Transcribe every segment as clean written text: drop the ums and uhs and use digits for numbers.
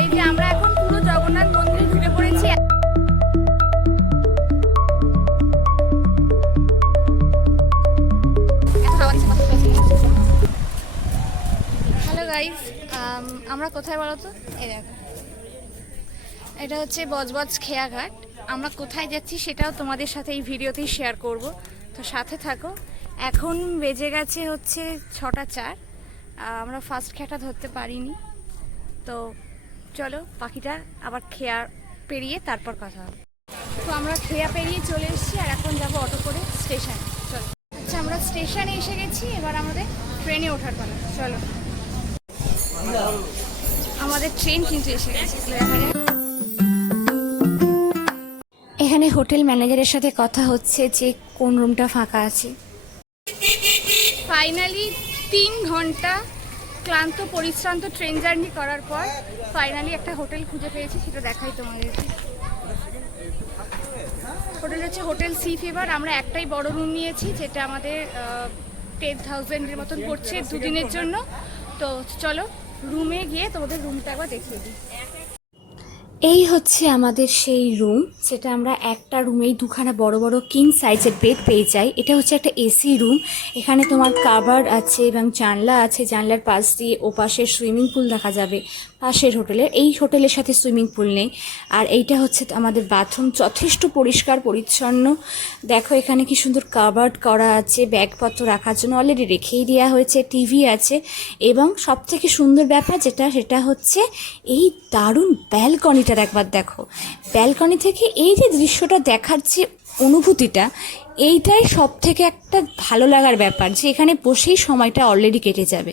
এই যে আমরা এখন পুরো জগন্নাথ মন্দিরে ঢুকে পড়েছি। হ্যালো গাইজ, আমরা কোথায় বলো তো? এই দেখো, এটা হচ্ছে বজবজ খেয়াঘাট। আমরা কোথায় যাচ্ছি সেটাও তোমাদের সাথে এই ভিডিওতেই শেয়ার করব, তো সাথে থাকো। এখন বেজে গেছে হচ্ছে 6টা 4। আমরা ফার্স্ট খেয়াটা ধরতে পারিনি, তো চলো পাখিটা আবার খেয়া পেরিয়ে তারপর কথা হবে। তো আমরা খেয়া পেরিয়ে চলে এসেছি আর এখন যাবো অটো করে স্টেশনে। চলো, আচ্ছা আমরা স্টেশনে এসে গেছি, এবার আমাদের ট্রেনে ওঠার পালা। চলো, আমাদের ট্রেন কিন্তু এসে গেছে। এখানে হোটেল ম্যানেজারের সাথে কথা হচ্ছে যে কোন রুমটা ফাঁকা আছে। ফাইনালি 3 ঘন্টা ক্লান্ত পরিশ্রান্ত ট্রেন জার্নি করার পর ফাইনালি একটা হোটেল খুঁজে পেয়েছি, সেটা দেখাই তোমাদের। হোটেল হচ্ছে হোটেল সি ফেভার। আমরা একটাই বড় রুম নিয়েছি, যেটা আমাদের 10,000-এর মতন পড়ছে 2 দিনের জন্য। তো চলো রুমে গিয়ে তোমাদের রুমটা একবার দেখিয়ে দিই। এই হচ্ছে আমাদের সেই রুম, যেটা আমরা একটা রুমেই দুখানা বড় বড় কিং সাইজের বেড পেয়ে যাই। এটা হচ্ছে একটা এসি রুম। এখানে তোমার কাভার আছে এবং জানলা আছে। জানলার পাশ দিয়ে ওপাশের সুইমিং পুল দেখা যাবে পাশের হোটেলের। এই হোটেলের সাথে সুইমিং পুল নেই। আর এইটা হচ্ছে আমাদের বাথরুম, যথেষ্ট পরিষ্কার পরিচ্ছন্ন। দেখো এখানে কি সুন্দর কাভার্ড করা আছে, ব্যাগপত্র রাখার জন্য অলরেডি রেখেই দেওয়া হয়েছে। টিভি আছে এবং সবথেকে সুন্দর ব্যাপার সেটা হচ্ছে এই দারুণ ব্যালকনিটা। একবার দেখো, ব্যালকনি থেকে এই যে দৃশ্যটা দেখার যে অনুভূতিটা, এইটাই সব থেকে একটা ভালো লাগার ব্যাপার, যে এখানে বসেই সময়টা অলরেডি কেটে যাবে।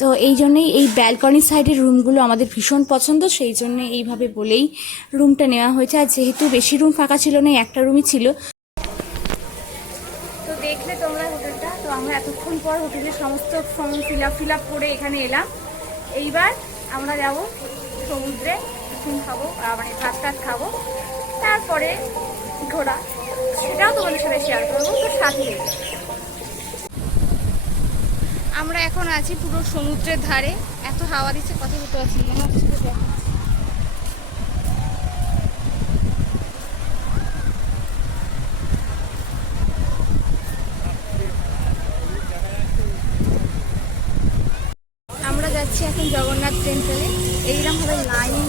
তো এই জন্যেই এই ব্যালকনি সাইডের রুমগুলো আমাদের ভীষণ পছন্দ, সেই জন্য এইভাবে বলেই রুমটা নেওয়া হয়েছে। আর যেহেতু বেশি রুম ফাঁকা ছিল না, একটা রুমই ছিল। তো দেখলে তোমরা হোটেলটা। তো আমরা এতক্ষণ পর হোটেলের সমস্ত ফর্ম ফিল আপ করে এখানে এলাম। এইবার আমরা যাব সমুদ্রে, খাবো মানে ভাত টাত খাবো, তারপরে ঘোরা, সেটাও তোমাদের সাথে শেয়ার করবো। তো সাথে আমরা এখন আছি পুরো সমুদ্রের ধারে। এত হাওয়া দিচ্ছে, কথা বলতে পারছি না। আমরা যাচ্ছি এখন জগন্নাথ টেম্পলে। এইরকম ভাবে লাইন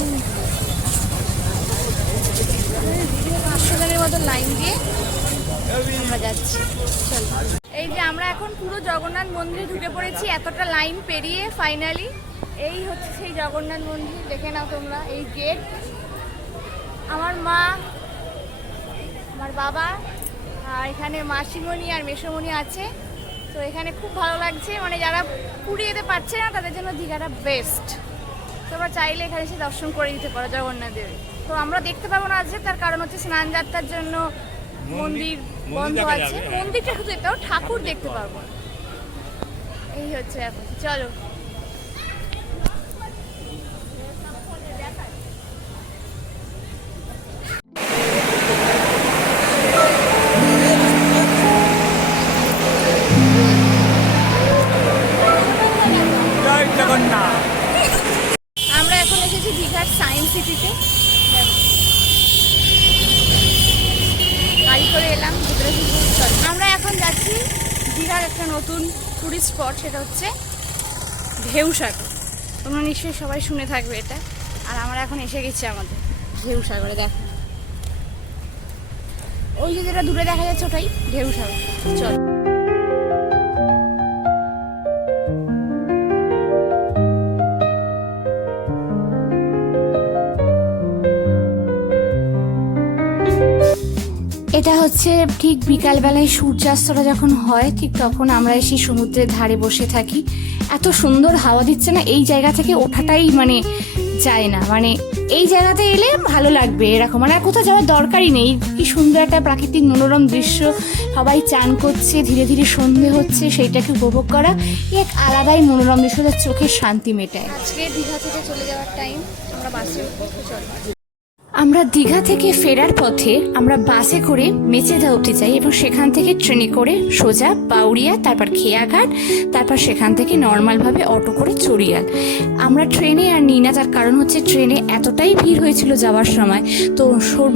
500 জনের মতো লাইন দিয়ে আমরা যাচ্ছি। চলো, এই যে আমরা এখন পুরো জগন্নাথ মন্দিরে ঢুকে পড়েছি, এতটা লাইন পেরিয়ে ফাইনালি। এই হচ্ছে সেই জগন্নাথ মন্দির, দেখে নাও তোমরা। এই গেট, আমার মা, আমার বাবা, আর এখানে মাসিমণি আর মেসোমণি আছে। তো এখানে খুব ভালো লাগছে, মানে যারা পুরী যেতে পারছে না তাদের জন্য দীঘাটা বেস্ট। তোমরা চাইলে এখানে এসে দর্শন করে দিতে পারো জগন্নাথ দেবের। তো আমরা দেখতে পাবো না আজকে, তার কারণ হচ্ছে স্নান যাত্রার জন্য মন্দির বন্ধ আছে। মন্দিরটা শুধু এটাও, ঠাকুর দেখতে পারবো না। এই হচ্ছে এখন। চলো, আমরা এখন এসেছি দীঘার সায়েন্স সিটিতে। গাড়ি করে এলাম ভিতরে। আমরা এখন যাচ্ছি দীঘার একটা নতুন টুরিস্ট স্পট, সেটা হচ্ছে ঢেউসাগর। তোমরা নিশ্চয়ই সবাই শুনে থাকবে এটা। আর আমরা এখন এসে গেছি আমাদের ঢেউসাগরে। দেখো ওই যে যেটা দূরে দেখা যাচ্ছে, ওটাই ঢেউসাগর। চলো, এটা হচ্ছে ঠিক বিকালবেলায় সূর্যাস্তটা যখন হয়, ঠিক তখন আমরা এসে সমুদ্রের ধারে বসে থাকি। এত সুন্দর হাওয়া দিচ্ছে না, এই জায়গা থেকে ওঠাটাই মানে যায় না। মানে এই জায়গাতে এলে ভালো লাগবে এরকম, মানে আর কোথাও যাওয়ার দরকারই নেই। কি সুন্দর একটা প্রাকৃতিক মনোরম দৃশ্য, সবাই চান করছে, ধীরে ধীরে সন্ধে হচ্ছে, সেইটাকে উপভোগ করা এক আলাদাই মনোরম দৃশ্য, যা চোখের শান্তি মেটায়। আজকে দীঘা থেকে চলে যাওয়ার টাইম, আমরা বাসে উঠবো। চলো, আমরা দীঘা থেকে ফেরার পথে আমরা বাসে করে মেচেদা অবধি যাই এবং সেখান থেকে ট্রেনে করে সোজা বাউরিয়া, তারপর খেয়াঘাট, তারপর সেখান থেকে নর্মালভাবে অটো করে চড়িয়াল। আমরা ট্রেনে আর নিই না, তার কারণ হচ্ছে ট্রেনে এতটাই ভিড় হয়েছিল যাওয়ার সময়, তো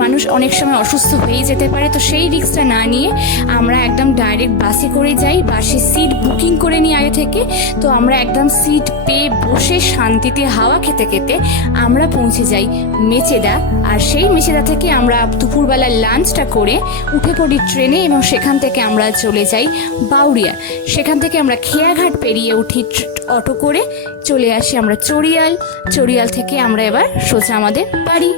মানুষ অনেক সময় অসুস্থ হয়ে যেতে পারে, তো সেই রিস্কটা না নিয়ে আমরা একদম ডাইরেক্ট বাসে করে যাই। বাসে সিট বুকিং করে নিই আগে থেকে, তো আমরা একদম সিট পেয়ে বসে শান্তিতে হাওয়া খেতে খেতে আমরা পৌঁছে যাই মেচেদা। আর সেই মেচেদা থেকে আমরা দুপুরবেলা লাঞ্চটা করে উঠে পড়ি ট্রেনে এবং সেখান থেকে আমরা চলে যাই বাউরিয়া। সেখান থেকে আমরা খেয়াঘাট পেরিয়ে উঠি অটো করে, চলে আসি আমরা চড়িয়াল। চড়িয়াল থেকে আমরা এবার সোজা আমাদের বাড়ি।